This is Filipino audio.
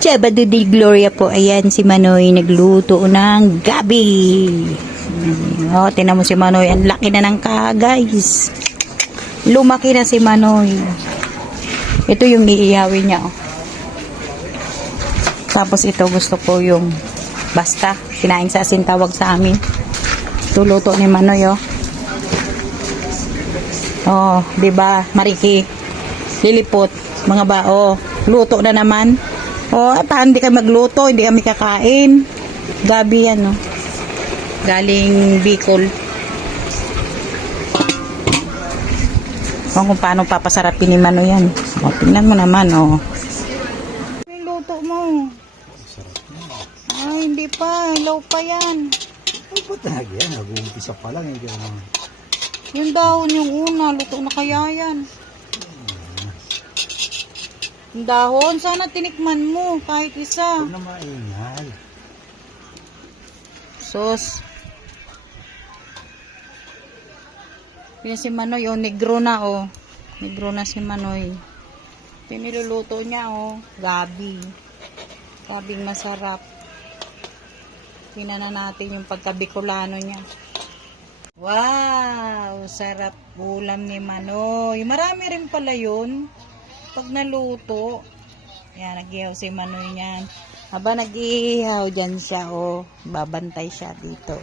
Sabado de Gloria po. Ayan, si Manoy nagluto ng gabi. Oh, tinan mo si Manoy. Ang laki na ng guys. Lumaki na si Manoy. Ito yung iihawin niya. Oh. Tapos ito gusto ko yung basta. Kinain sa asin tawag sa amin. Ito luto ni Manoy. Oh, oh, diba? Mariki. Lilipot. Mga bao. Luto na naman. Oh, paano hindi kami magluto? Hindi kami kakain. Gabi yan, no? Galing Bicol. Kung paano papasarapin ni Mano yan. O, tingnan mo naman, oh. Yung luto mo. Ay, hindi pa. Ilaw pa yan. Ay, ba't talaga yan? Nag-uumpisa pa lang. Yung dahon yung una. Luto na kaya yan. Yung dahon, sana tinikman mo. Kahit isa. Ito na maingay. Sos. Yan si Manoy, oh, negro na, oh. Negro na si Manoy. Piniluluto niya, oh. Gabi. Gabing masarap. Tingnan na natin yung pagka-Bicolano niya. Wow! Sarap ulam ni Manoy. Marami rin pala yun. Pag naluto. Yan, nag-ihaw si Manoy niyan. Haba nag-ihaw dyan siya, oh. Babantay siya dito.